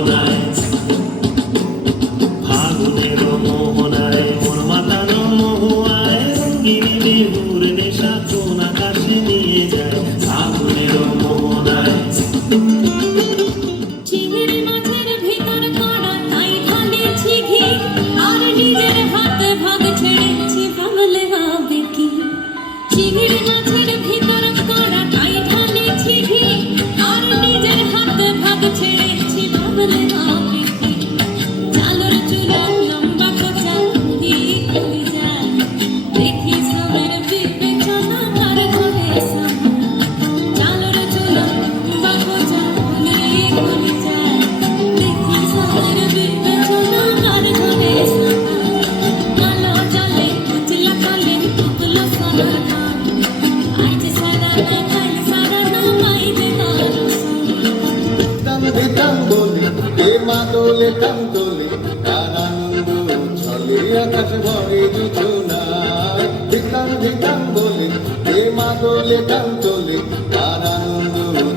মোহনায়, ফাগুনের মোহনায় মন মাতানো মহুয়ায়, রঙিনী বেহুর নেশা কোন আকাশে নিয়ে যায়। ফাগুনের মোহনায় চিংড়ি মাছের ভিতর কড়া তাই ঢালেছি ঘি, আর নিজের হাতে ভাগ ছেড়েছি ভাবলে হবে কি। চিংড়ি মাছের ভিতর কড়া তাই ঢালেছি ঘি, আর নিজের হাতে ভাগ ছেড়েছি ভাবলে হবে কি। চালর চুলা লম্বা কোচা গিয়ে খুলে যায়, দেখি সবের বিবেচনা কার ঘরে সামা। চালর চুলা লম্বা কোচা গিয়ে খুলে যায়, দেখি সবের বিবেচনা কার ঘরে সামা। কালো জলে উজলা কালে ডুবলো সোনার গান, আজ সারা না কাল সারা না মাইনে তার দিতাম দিতাম বলে এ মাদলে টান তোলে, কার আনন্দ ছলে আকাশ ভরে যোজনায়। দিতাম দিতাম বলে এ মাদলে টান তোলে, কার আনন্দ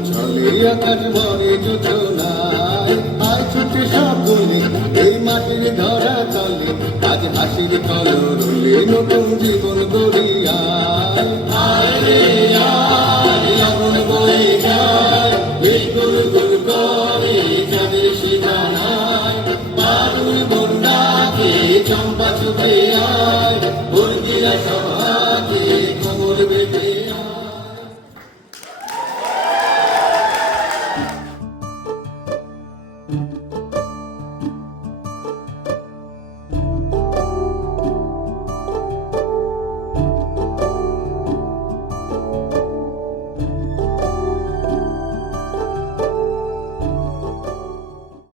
ছলে আকাশ ভরে যোজনায়। আয় ছুটে সকলে এই মাটির ধরা তলে, আজ হাসির কলরলে নতুন জীবন গড়িয়ায়। আয় রে আয় আগুন বয়ে যায়, এই গুল গুল করে চাঁদের সীমানায়। বারুর বন্যাকে চম্পা ছুটে আয়, বর্গিরা সব